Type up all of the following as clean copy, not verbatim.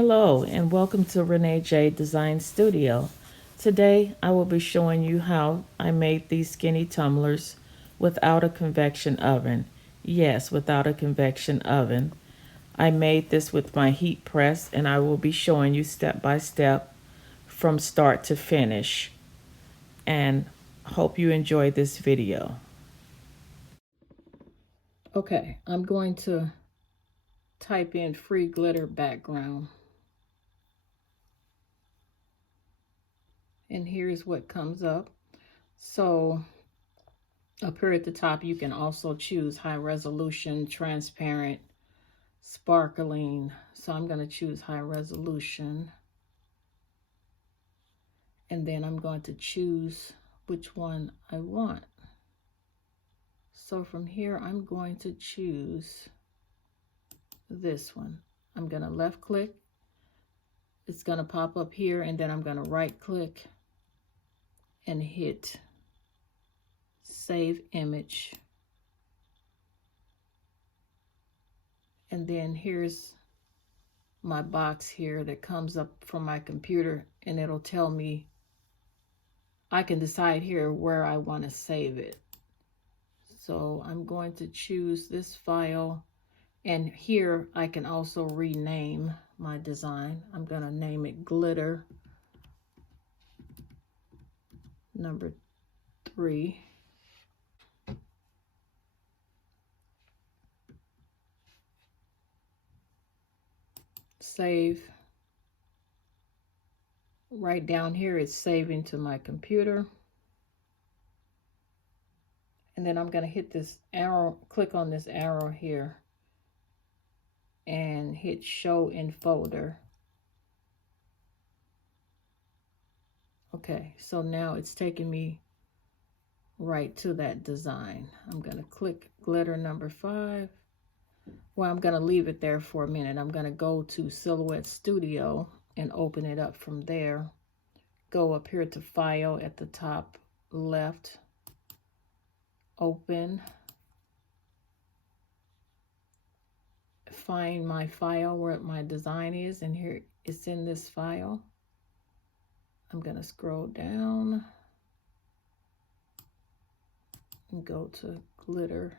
Hello and welcome to Renee J Design Studio. Today I will be showing you how I made these skinny tumblers without a convection oven. Yes, without a convection oven. I made this with my heat press and I will be showing you step by step from start to finish. And hope you enjoy this video. Okay, I'm going to type in free glitter background. And here's what comes up. So up here at the top, you can also choose high resolution, transparent, sparkling. So I'm going to choose high resolution. And then I'm going to choose which one I want. So from here, I'm going to choose this one. I'm going to left click. It's going to pop up here, and then I'm going to right click and hit Save Image. And then here's my box here that comes up from my computer, and it'll tell me, I can decide here where I want to save it. So I'm going to choose this file, and here I can also rename my design. I'm going to name it Glitter number 3. Save. Right down here it's saving to my computer. And then I'm going to hit this arrow, click on this arrow here and hit Show in Folder. Okay, so now it's taking me right to that design. I'm going to click glitter number 5. Well, I'm going to leave it there for a minute. I'm going to go to Silhouette Studio and open it up from there. Go up here to File at the top left. Open. Find my file where my design is, and here it's in this file. I'm going to scroll down and go to glitter.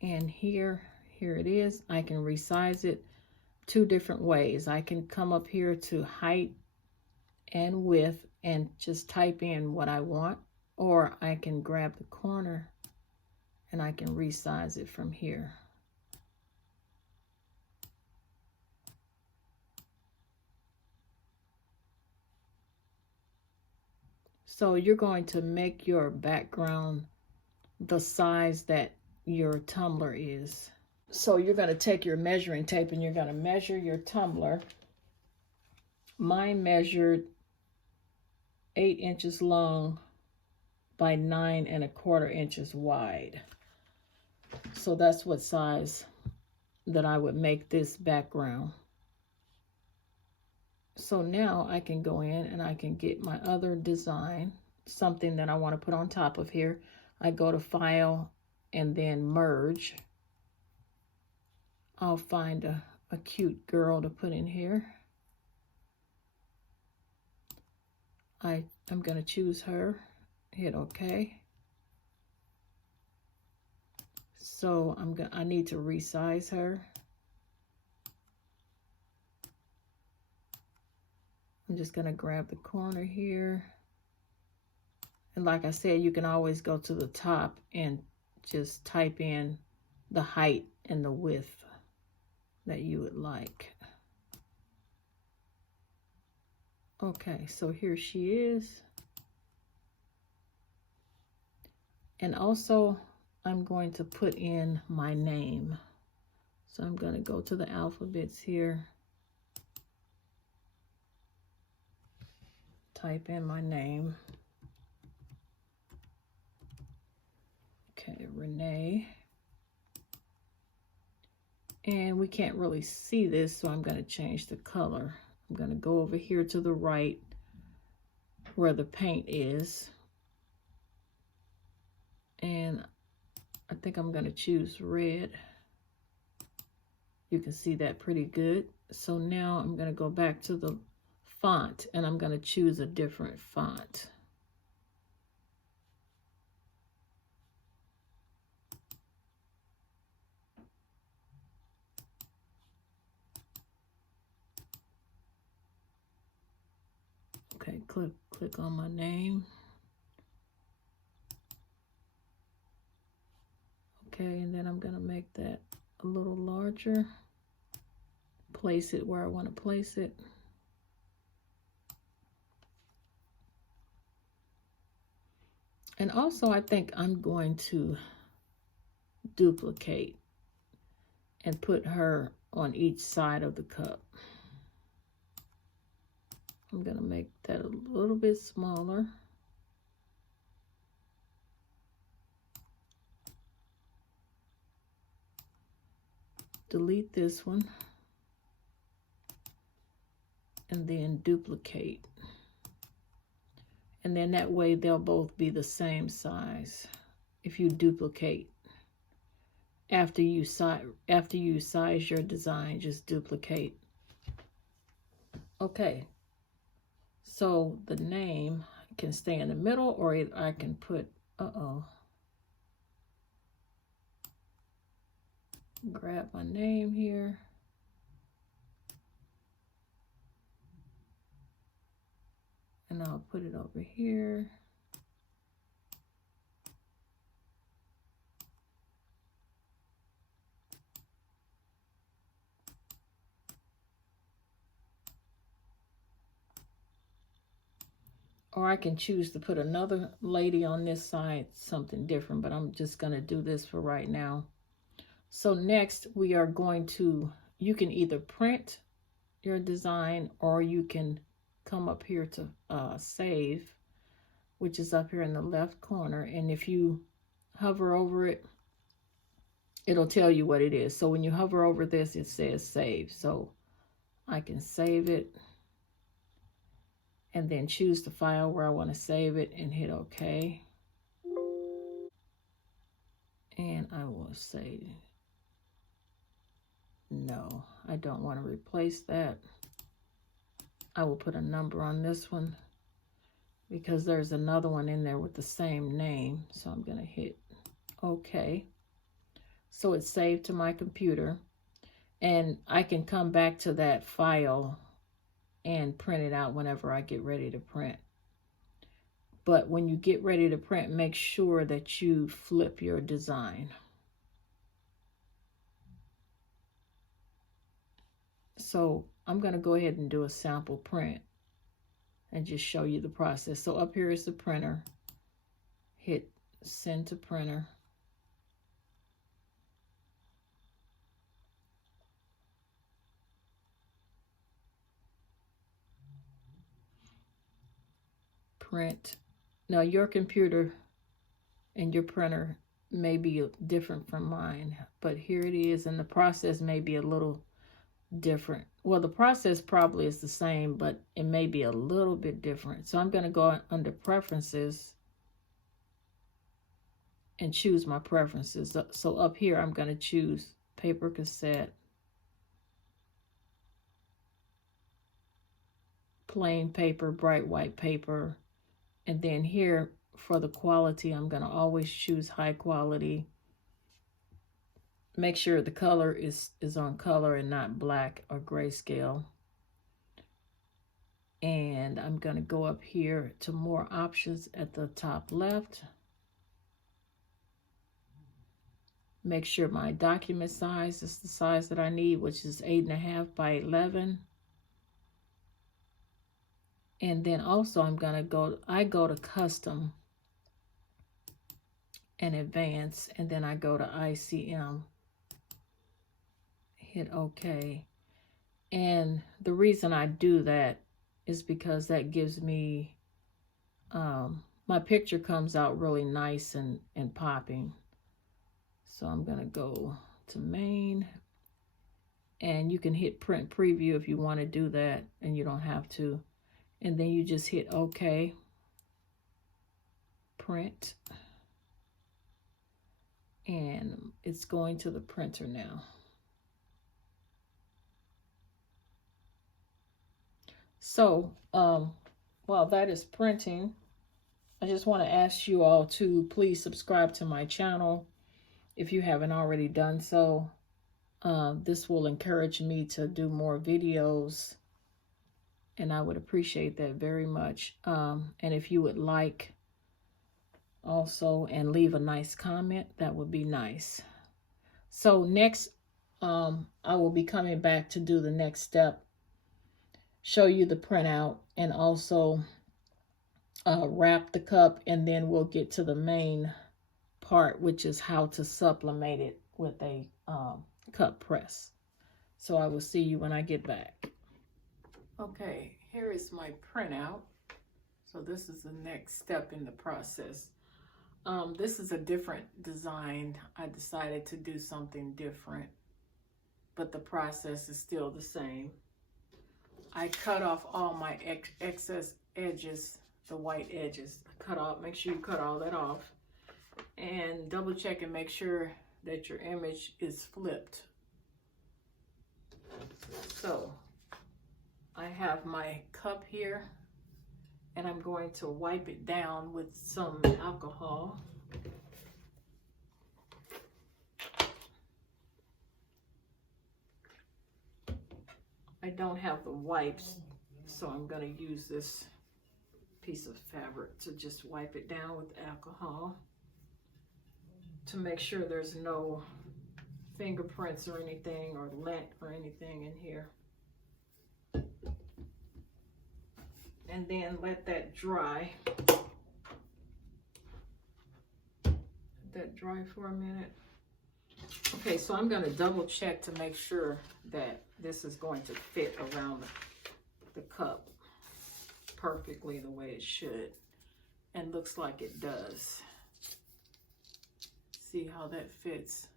And here it is. I can resize it 2 different ways. I can come up here to height and width and just type in what I want, or I can grab the corner and I can resize it from here. So you're going to make your background the size that your tumbler is. So you're going to take your measuring tape and you're going to measure your tumbler. Mine measured 8 inches long by 9 1/4 inches wide. So that's what size that I would make this background. So now I can go in and I can get my other design, something that I want to put on top of here. I go to File and then Merge. I'll find a cute girl to put in here. I'm going to choose her, hit OK. So I need to resize her. I'm just going to grab the corner here. And like I said, you can always go to the top and just type in the height and the width that you would like. Okay, so here she is. And also, I'm going to put in my name. So I'm going to go to the alphabets here. Type in my name. Okay, Renee. And we can't really see this, so I'm going to change the color. I'm going to go over here to the right where the paint is. And I think I'm going to choose red. You can see that pretty good. So now I'm going to go back to the font and I'm going to choose a different font. Okay, click on my name. Okay, and then I'm going to make that a little larger. Place it where I want to place it. And also I think I'm going to duplicate and put her on each side of the cup. I'm going to make that a little bit smaller. Delete this one. And then duplicate. And then that way they'll both be the same size if you duplicate. After you size your design, just duplicate. Okay. So the name can stay in the middle, or I can put, grab my name here. And I'll put it over here. Or I can choose to put another lady on this side, something different, but I'm just going to do this for right now. So next we are going to, you can either print your design or you can come up here to save, which is up here in the left corner. And if you hover over it, it'll tell you what it is. So when you hover over this, it says save. So I can save it and then choose the file where I want to save it and hit OK. And I will say, no, I don't want to replace that. I will put a number on this one because there's another one in there with the same name. So I'm going to hit OK. So it's saved to my computer. And I can come back to that file and print it out whenever I get ready to print. But when you get ready to print, make sure that you flip your design. So I'm going to go ahead and do a sample print and just show you the process. So up here is the printer. Hit send to printer. Print. Now your computer and your printer may be different from mine, but here it is, and the process may be a little different. Well, the process probably is the same, but it may be a little bit different. So I'm going to go under preferences and choose my preferences. So up here, I'm going to choose paper cassette, plain paper, bright white paper. And then here for the quality, I'm going to always choose high quality. Make sure the color is on color and not black or grayscale. And I'm going to go up here to more options at the top left. Make sure my document size is the size that I need, which is 8.5 by 11. And then also I go to custom and advance, and then I go to ICM. Hit OK. And the reason I do that is because that gives me, my picture comes out really nice and popping. So I'm going to go to main, and you can hit print preview if you want to do that, and you don't have to. And then you just hit OK, print, and it's going to the printer now. So while that is printing, I just want to ask you all to please subscribe to my channel if you haven't already done so. This will encourage me to do more videos, and I would appreciate that very much. And if you would like also and leave a nice comment, that would be nice. So next, I will be coming back to do the next step, show you the printout, and also wrap the cup, and then we'll get to the main part, which is how to sublimate it with a cup press. So I will see you when I get back. Okay, here is my printout. So this is the next step in the process. This is a different design. I decided to do something different, but the process is still the same. I cut off all my excess edges, the white edges. Cut off, make sure you cut all that off, and double check and make sure that your image is flipped. So I have my cup here, and I'm going to wipe it down with some alcohol. I don't have the wipes, so I'm going to use this piece of fabric to just wipe it down with alcohol to make sure there's no fingerprints or anything or lint or anything in here. And then let that dry. Let that dry for a minute. Okay, so I'm going to double check to make sure that this is going to fit around the cup perfectly the way it should. And looks like it does. See how that fits?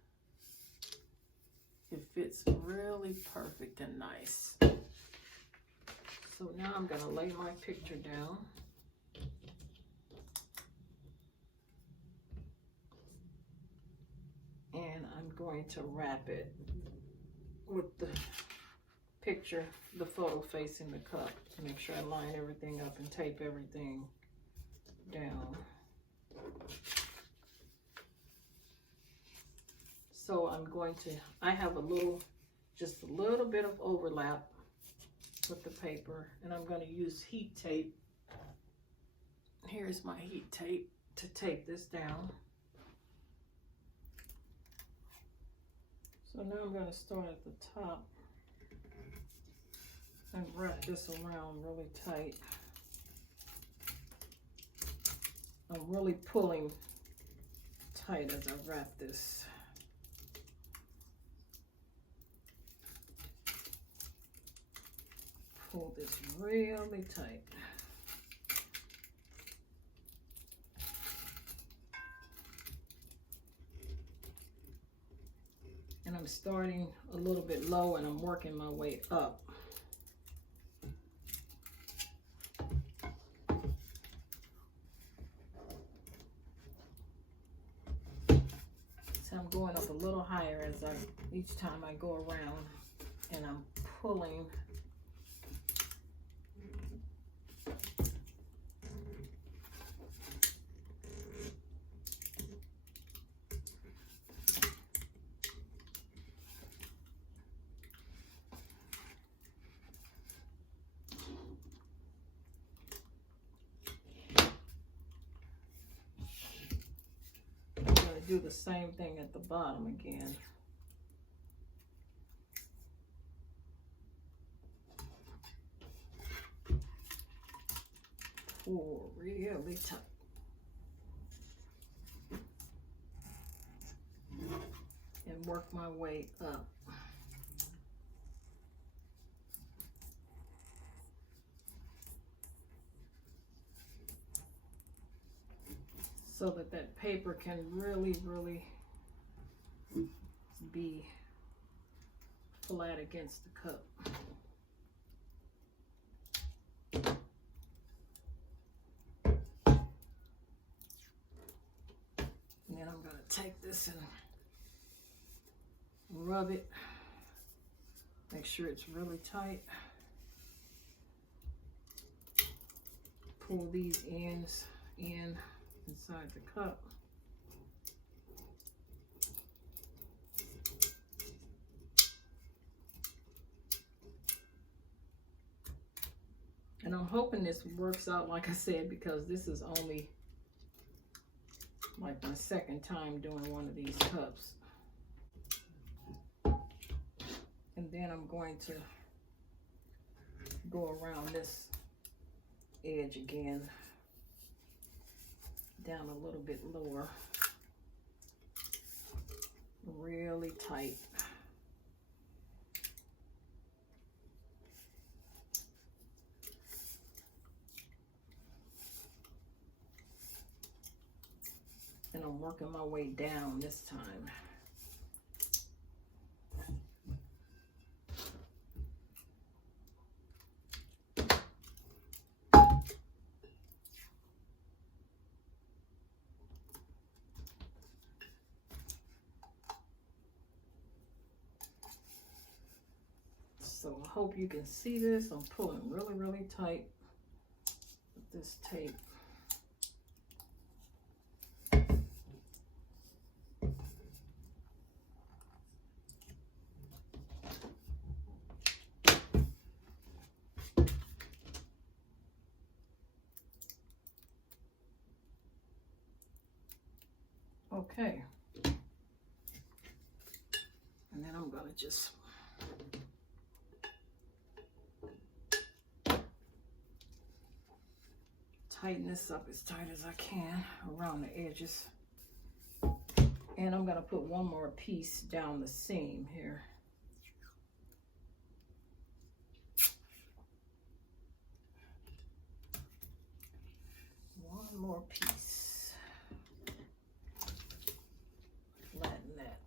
It fits really perfect and nice. So now I'm going to lay my picture down. And I'm going to wrap it with the picture, the photo facing the cup, to make sure I line everything up and tape everything down. So I'm going to, I have just a little bit of overlap with the paper, and I'm going to use heat tape. Here's my heat tape to tape this down. So now I'm going to start at the top and wrap this around really tight. I'm really pulling tight as I wrap this. Pull this really tight. And I'm starting a little bit low and I'm working my way up. So I'm going up a little higher as each time I go around, and I'm pulling. Do the same thing at the bottom again. Pull really tight. And work my way up. So that paper can really be flat against the cup. And then I'm going to take this and rub it. Make sure it's really tight. pull these ends inside the cup. And I'm hoping this works out, like I said, because this is only like my second time doing one of these cups. And then I'm going to go around this edge again, down a little bit lower, really tight. And I'm working my way down this time. So I hope you can see this. I'm pulling really, really tight with this tape. Okay. And then I'm gonna just tighten this up as tight as I can around the edges. And I'm gonna put one more piece down the seam here. One more piece. Flatten that.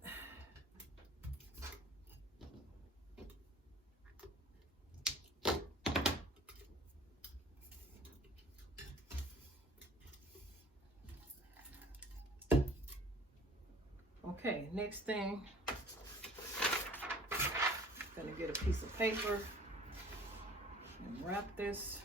Okay, next thing, I'm gonna get a piece of paper and wrap this.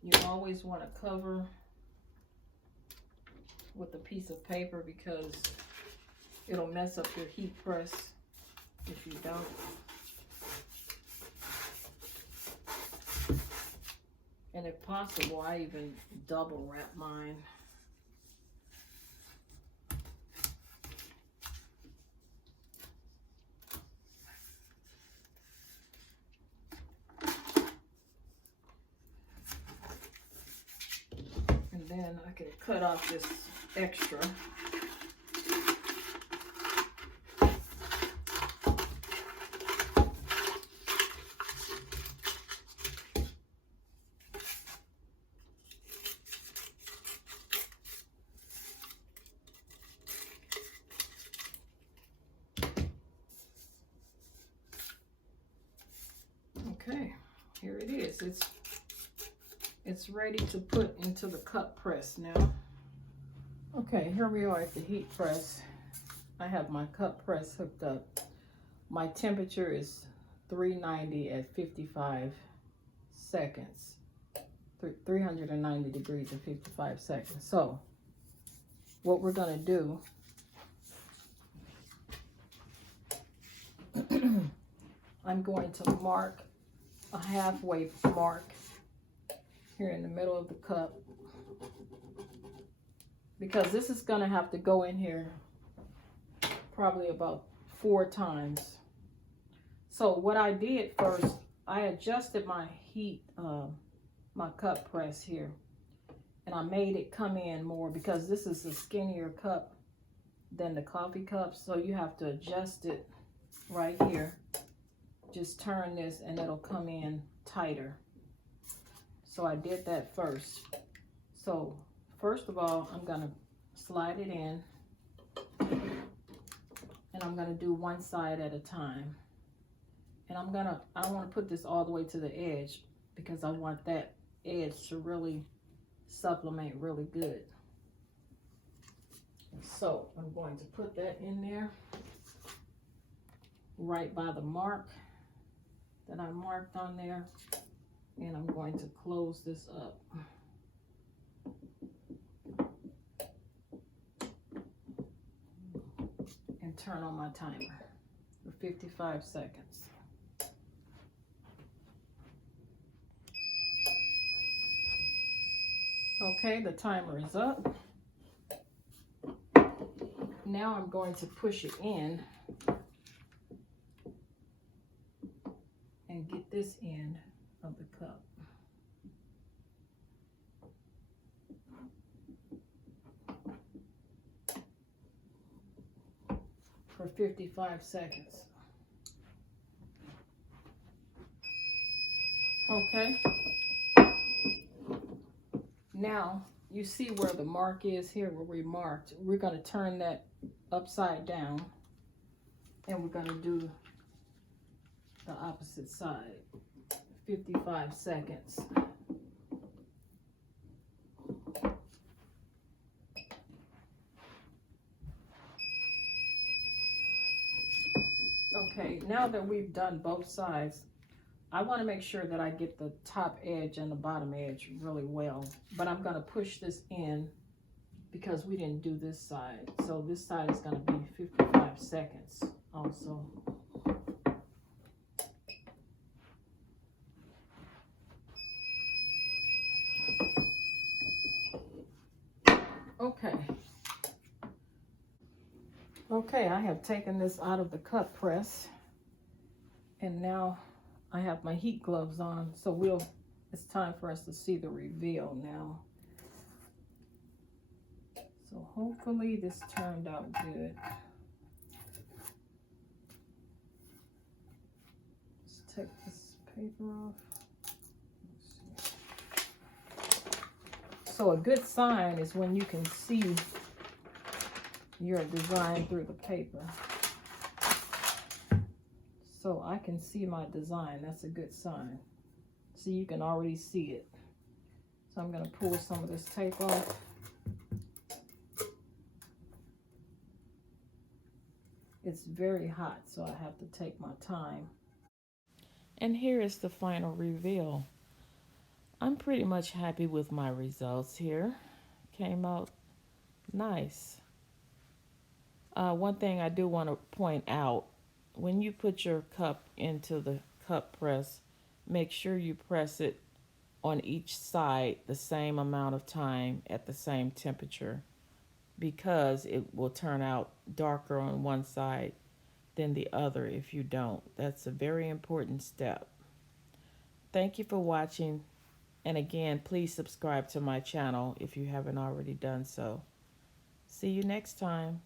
You always want to cover with a piece of paper because it'll mess up your heat press if you don't. And if possible, I even double wrap mine. And then I can cut off this extra. Okay, here it is. It's ready to put into the cup press now. Okay, here we are at the heat press. I have my cup press hooked up. My temperature is 390 at 55 seconds. 390 degrees at 55 seconds. So, what we're gonna do, I'm going to mark a halfway mark here in the middle of the cup, because this is going to have to go in here probably about 4 times. So what I did first, I adjusted my heat, my cup press here, and I made it come in more because this is a skinnier cup than the coffee cup, so you have to adjust it right here. Just turn this and it'll come in tighter. So I did that first. So first of all, I'm gonna slide it in, and I'm gonna do one side at a time. And I don't want to put this all the way to the edge because I want that edge to really sublimate really good. So I'm going to put that in there right by the mark that I marked on there. And I'm going to close this up. And turn on my timer for 55 seconds. Okay, the timer is up. Now I'm going to push it in and get this end of the cup. For 55 seconds. Okay. Now you see where the mark is here, where we marked. We're going to turn that upside down and we're going to do the opposite side. 55 seconds. Okay, now that we've done both sides, I want to make sure that I get the top edge and the bottom edge really well. But I'm going to push this in because we didn't do this side. So this side is going to be 55 seconds also. Okay. Okay, I have taken this out of the cut press. And now I have my heat gloves on, so it's time for us to see the reveal now. So hopefully this turned out good. Let's take this paper off. So a good sign is when you can see your design through the paper. So I can see my design. That's a good sign. So you can already see it. So I'm going to pull some of this tape off. It's very hot, so I have to take my time. And here is the final reveal. I'm pretty much happy with my results here. Came out nice. One thing I do want to point out, when you put your cup into the cup press, make sure you press it on each side the same amount of time at the same temperature, because it will turn out darker on one side than the other if you don't. That's a very important step. Thank you for watching. And again, please subscribe to my channel if you haven't already done so. See you next time.